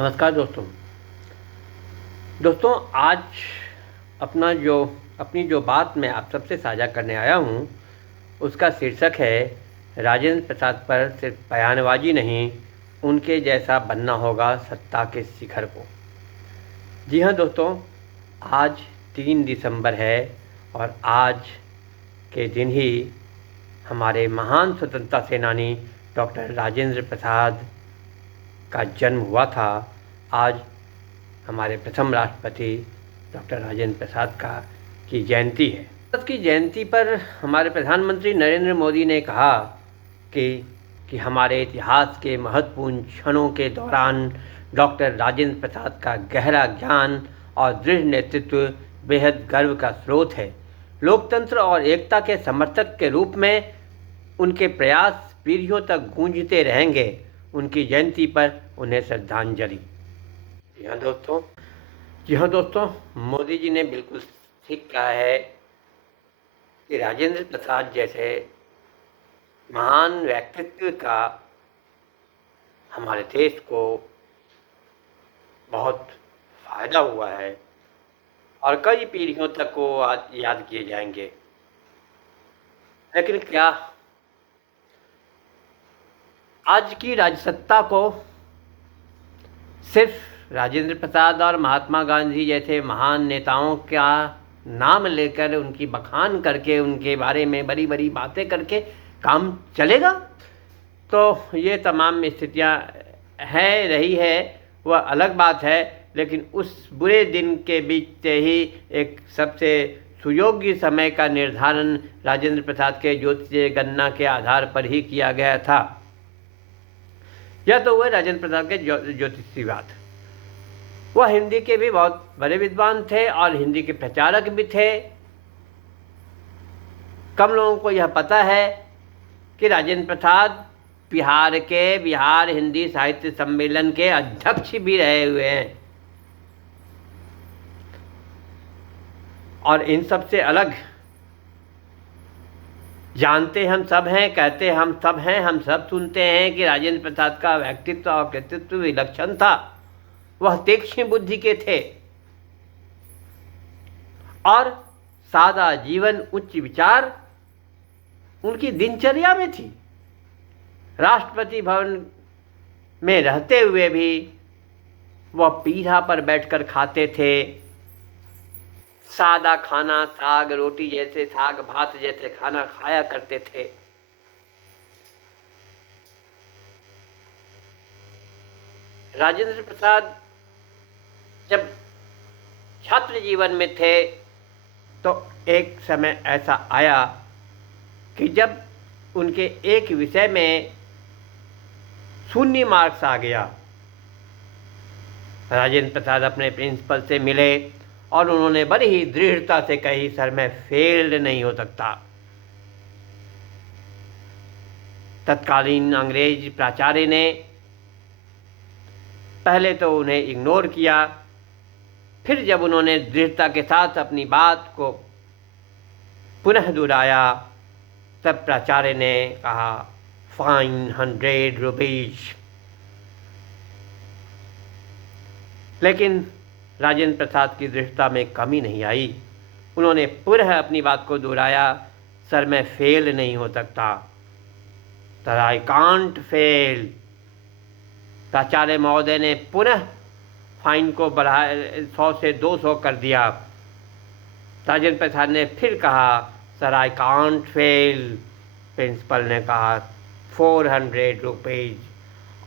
नमस्कार दोस्तों। आज अपनी जो बात मैं आप सबसे साझा करने आया हूँ, उसका शीर्षक है राजेंद्र प्रसाद पर सिर्फ बयानबाजी नहीं, उनके जैसा बनना होगा सत्ता के शिखर को। जी हाँ दोस्तों, आज 3 दिसंबर है और आज के दिन ही हमारे महान स्वतंत्रता सेनानी डॉक्टर राजेंद्र प्रसाद का जन्म हुआ था। आज हमारे प्रथम राष्ट्रपति डॉक्टर राजेंद्र प्रसाद की जयंती है। की जयंती पर हमारे प्रधानमंत्री नरेंद्र मोदी ने कहा कि हमारे इतिहास के महत्वपूर्ण क्षणों के दौरान डॉक्टर राजेंद्र प्रसाद का गहरा ज्ञान और दृढ़ नेतृत्व बेहद गर्व का स्रोत है। लोकतंत्र और एकता के समर्थक के रूप में उनके प्रयास पीढ़ियों तक गूंजते रहेंगे। उनकी जयंती पर उन्हें श्रद्धांजलि। जी हाँ दोस्तों, मोदी जी ने बिल्कुल ठीक कहा है कि राजेंद्र प्रसाद जैसे महान व्यक्तित्व का हमारे देश को बहुत फायदा हुआ है और कई पीढ़ियों तक वो याद किए जाएंगे। लेकिन क्या आज की राजसत्ता को सिर्फ राजेंद्र प्रसाद और महात्मा गांधी जैसे महान नेताओं का नाम लेकर उनकी बखान करके उनके बारे में बड़ी बड़ी बातें करके काम चलेगा? तो ये तमाम स्थितियां रही है, वह अलग बात है। लेकिन उस बुरे दिन के बीच से ही एक सबसे सुयोग्य समय का निर्धारण राजेंद्र प्रसाद के ज्योतिषीय गणना के आधार पर ही किया गया था। यह तो हुए राजेंद्र प्रसाद के ज्योतिषी बात। वह हिंदी के भी बहुत बड़े विद्वान थे और हिंदी के प्रचारक भी थे। कम लोगों को यह पता है कि राजेंद्र प्रसाद बिहार हिंदी साहित्य सम्मेलन के अध्यक्ष भी रहे हुए हैं। और इन सब से अलग जानते हम सब हैं, कहते हम सब हैं, हम सब सुनते हैं कि राजेंद्र प्रसाद का व्यक्तित्व और कृतित्व विलक्षण था। वह तीक्ष्ण बुद्धि के थे और सादा जीवन, उच्च विचार उनकी दिनचर्या में थी। राष्ट्रपति भवन में रहते हुए भी वह पीढ़ा पर बैठकर खाते थे। सादा खाना, साग रोटी जैसे, साग भात जैसे खाना खाया करते थे। राजेंद्र प्रसाद जब छात्र जीवन में थे तो एक समय ऐसा आया कि जब उनके एक विषय में 0 मार्क्स आ गया। राजेंद्र प्रसाद अपने प्रिंसिपल से मिले और उन्होंने बड़ी ही दृढ़ता से कही, सर मैं फेल नहीं हो सकता। तत्कालीन अंग्रेज प्राचार्य ने पहले तो उन्हें इग्नोर किया, फिर जब उन्होंने दृढ़ता के साथ अपनी बात को पुनः दोहराया तब प्राचार्य ने कहा, फाइन 100 रुपीज। लेकिन राजेंद्र प्रसाद की दृढ़ता में कमी नहीं आई। उन्होंने पुनः अपनी बात को दोहराया, सर मैं फेल नहीं हो सकता, सर आई कांट फेल। प्राचार्य महोदय ने पुनः फाइन को बढ़ाया, 100 से 200 कर दिया। राजेंद्र प्रसाद ने फिर कहा, sir I can't fail. Principal ने कहा 400 रुपीज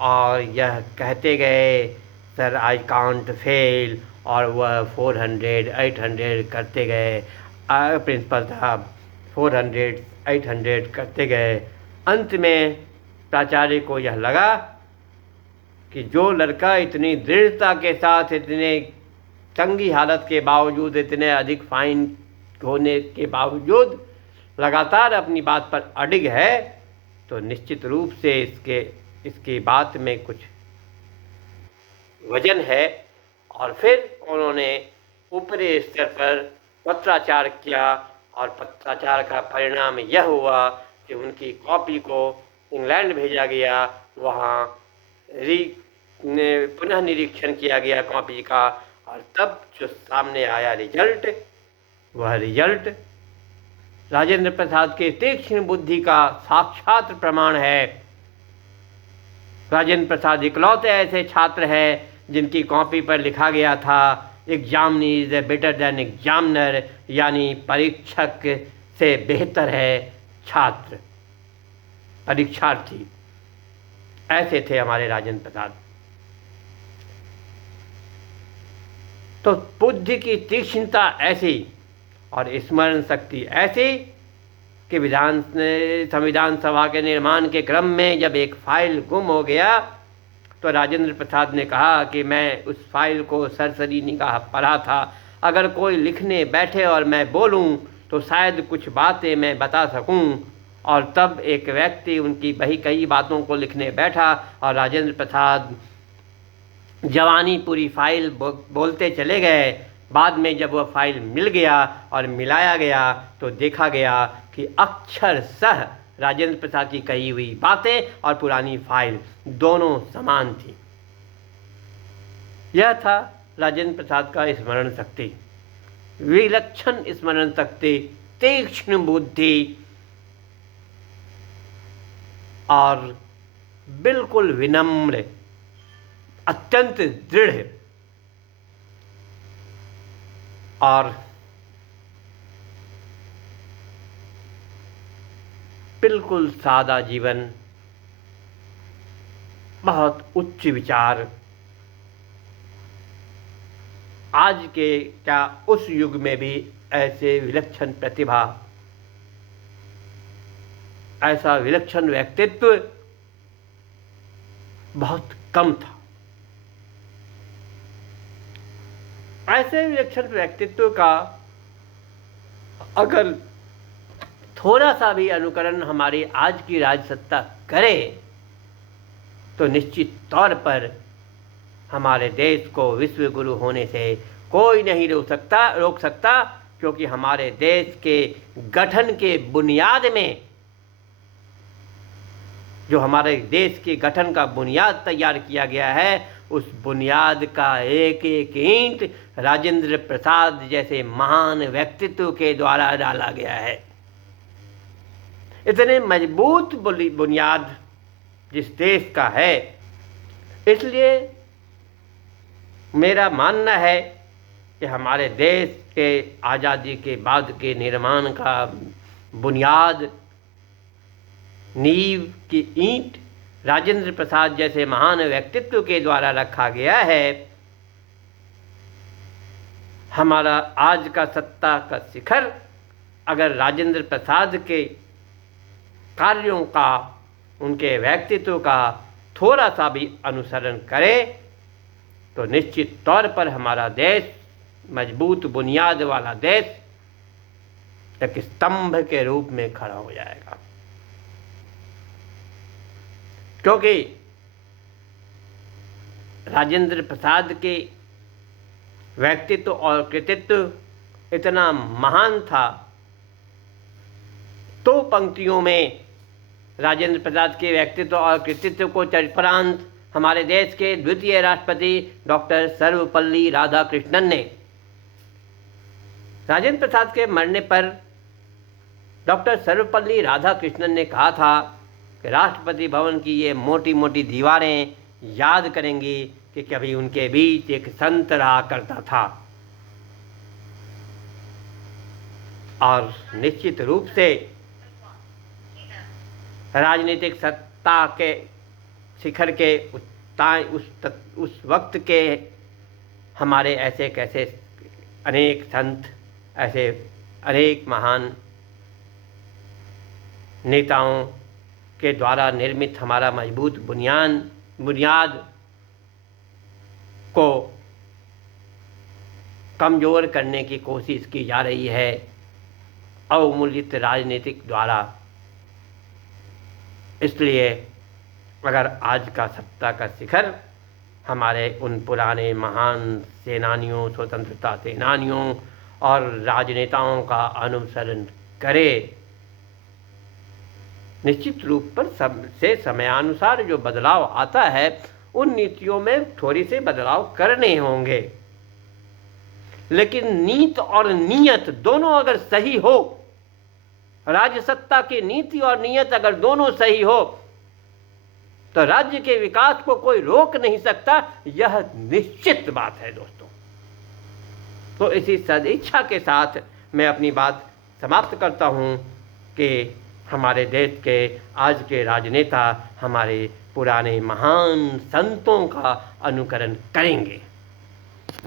और यह कहते गए सर आई कांट फेल और वह 400, 800 करते गए। प्रिंसिपल साहब 400, 800 करते गए। अंत में प्राचार्य को यह लगा कि जो लड़का इतनी दृढ़ता के साथ, इतने तंगी हालत के बावजूद, इतने अधिक फाइन होने के बावजूद लगातार अपनी बात पर अडिग है, तो निश्चित रूप से इसकी बात में कुछ वजन है। और फिर उन्होंने ऊपरी स्तर पर पत्राचार किया और पत्राचार का परिणाम यह हुआ कि उनकी कॉपी को इंग्लैंड भेजा गया। वहाँ पुनः निरीक्षण किया गया कॉपी का, और तब जो सामने आया रिजल्ट, वह रिजल्ट राजेंद्र प्रसाद के तीक्ष्ण बुद्धि का साक्षात प्रमाण है। राजेंद्र प्रसाद इकलौते ऐसे छात्र हैं जिनकी कॉपी पर लिखा गया था examinee is better than examiner, यानी परीक्षक से बेहतर है छात्र, परीक्षार्थी। ऐसे थे हमारे राजेंद्र प्रसाद। तो बुद्धि की तीक्ष्णता ऐसी और स्मरण शक्ति ऐसी कि संविधान सभा के निर्माण के क्रम में जब एक फाइल गुम हो गया तो राजेंद्र प्रसाद ने कहा कि मैं उस फाइल को सरसरी निगाह पढ़ा था, अगर कोई लिखने बैठे और मैं बोलूं तो शायद कुछ बातें मैं बता सकूं। और तब एक व्यक्ति उनकी बही कई बातों को लिखने बैठा और राजेंद्र प्रसाद जवानी पूरी फाइल बोलते चले गए। बाद में जब वह फाइल मिल गया और मिलाया गया तो देखा गया कि अक्षरशः राजेंद्र प्रसाद की कही हुई बातें और पुरानी फाइल दोनों समान थी। यह था राजेंद्र प्रसाद का स्मरण शक्ति, विलक्षण स्मरण शक्ति, तीक्ष्ण बुद्धि और बिल्कुल विनम्र, अत्यंत दृढ़ और बिल्कुल सादा जीवन, बहुत उच्च विचार। आज के क्या उस युग में भी ऐसे विलक्षण प्रतिभा, ऐसा विलक्षण व्यक्तित्व बहुत कम था। ऐसे विलक्षण व्यक्तित्व का अगर थोड़ा सा भी अनुकरण हमारी आज की राजसत्ता करे तो निश्चित तौर पर हमारे देश को विश्व गुरु होने से कोई नहीं रोक सकता, क्योंकि हमारे देश के गठन के बुनियाद में, जो हमारे देश के गठन का बुनियाद तैयार किया गया है, उस बुनियाद का एक एक ईंट राजेंद्र प्रसाद जैसे महान व्यक्तित्व के द्वारा डाला गया है। इतने मजबूत बुनियाद जिस देश का है, इसलिए मेरा मानना है कि हमारे देश के आज़ादी के बाद के निर्माण का बुनियाद, नींव की ईंट राजेंद्र प्रसाद जैसे महान व्यक्तित्व के द्वारा रखा गया है। हमारा आज का सत्ता का शिखर अगर राजेंद्र प्रसाद के कार्यों का, उनके व्यक्तित्व का थोड़ा सा भी अनुसरण करे तो निश्चित तौर पर हमारा देश मजबूत बुनियाद वाला देश एक स्तंभ के रूप में खड़ा हो जाएगा। क्योंकि राजेंद्र प्रसाद के व्यक्तित्व और कृतित्व इतना महान था। तो पंक्तियों में राजेंद्र प्रसाद के व्यक्तित्व और कृतित्व को चरित्रांत हमारे देश के द्वितीय राष्ट्रपति डॉक्टर सर्वपल्ली राधाकृष्णन ने, राजेंद्र प्रसाद के मरने पर डॉक्टर सर्वपल्ली राधाकृष्णन ने कहा था कि राष्ट्रपति भवन की ये मोटी मोटी दीवारें याद करेंगी कि कभी उनके बीच एक संत रहा करता था। और निश्चित रूप से राजनीतिक सत्ता के शिखर के उस वक्त के हमारे ऐसे कैसे अनेक संत, ऐसे अनेक महान नेताओं के द्वारा निर्मित हमारा मजबूत बुनियाद को कमज़ोर करने की कोशिश की जा रही है अवमूल्यित राजनीतिक द्वारा। इसलिए अगर आज का सत्ता का शिखर हमारे उन पुराने महान सेनानियों, स्वतंत्रता सेनानियों और राजनेताओं का अनुसरण करे, निश्चित रूप पर समय से समयानुसार जो बदलाव आता है उन नीतियों में थोड़ी से बदलाव करने होंगे। लेकिन नीत और नियत दोनों अगर सही हो, राज्य सत्ता की नीति और नियत अगर दोनों सही हो, तो राज्य के विकास को कोई रोक नहीं सकता, यह निश्चित बात है दोस्तों। तो इसी सदिच्छा के साथ मैं अपनी बात समाप्त करता हूं कि हमारे देश के आज के राजनेता हमारे पुराने महान संतों का अनुकरण करेंगे।